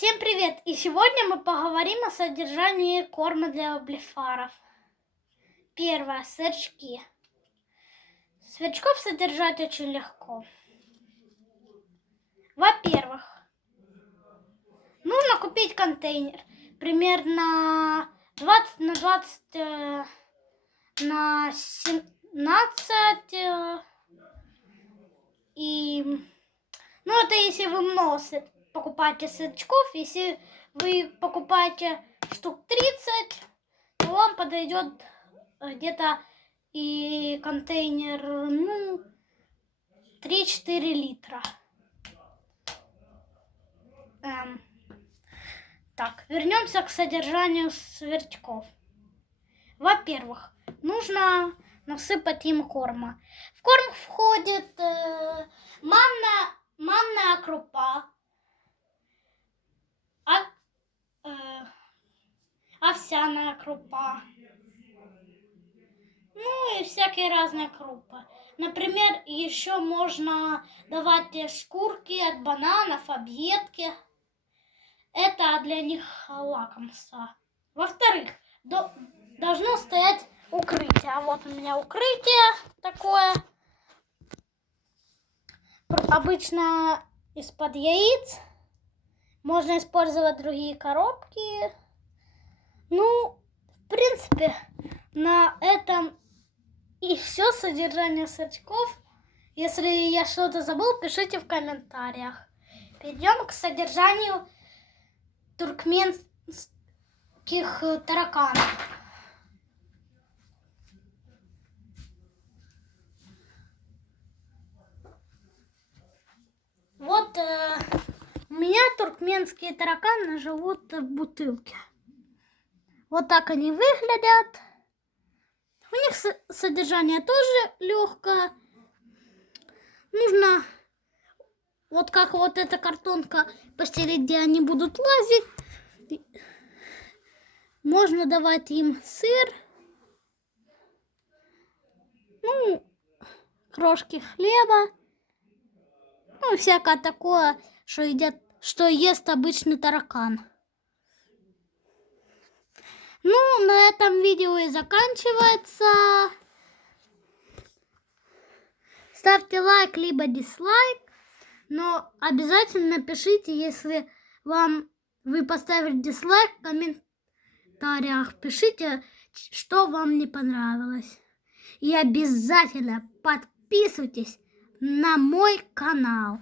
Всем привет! И сегодня мы поговорим о содержании корма для блефаров. Первое. Сверчки. Сверчков содержать очень легко. Во-первых, нужно купить контейнер примерно 20 на 20 на 17. Это если вы много покупаете сверчков. Если вы покупаете штук 30, то вам подойдет где-то и контейнер 3-4 литра. Так, вернемся к содержанию сверчков. Во-первых, нужно насыпать им корма. В корм входит манная крупа, овсяная крупа, и всякие разные крупы. Например, еще можно давать шкурки от бананов, объедки. Это для них лакомство. Во-вторых, должно стоять укрытие. А вот у меня укрытие такое. Обычно из-под яиц. Можно использовать другие коробки. В принципе, на этом и все содержание сверчков. Если я что-то забыл, пишите в комментариях. Перейдем к содержанию туркменских тараканов. Вот у меня туркменские тараканы живут в бутылке. Вот так они выглядят. У них содержание тоже легкое. Нужно вот как вот эта картонка постелить, где они будут лазить. Можно давать им сыр, крошки хлеба, всякое такое, что ест обычный таракан. На этом видео и заканчивается. Ставьте лайк либо дизлайк, но обязательно пишите, если вы поставили дизлайк, в комментариях пишите, что вам не понравилось. И обязательно подписывайтесь на мой канал.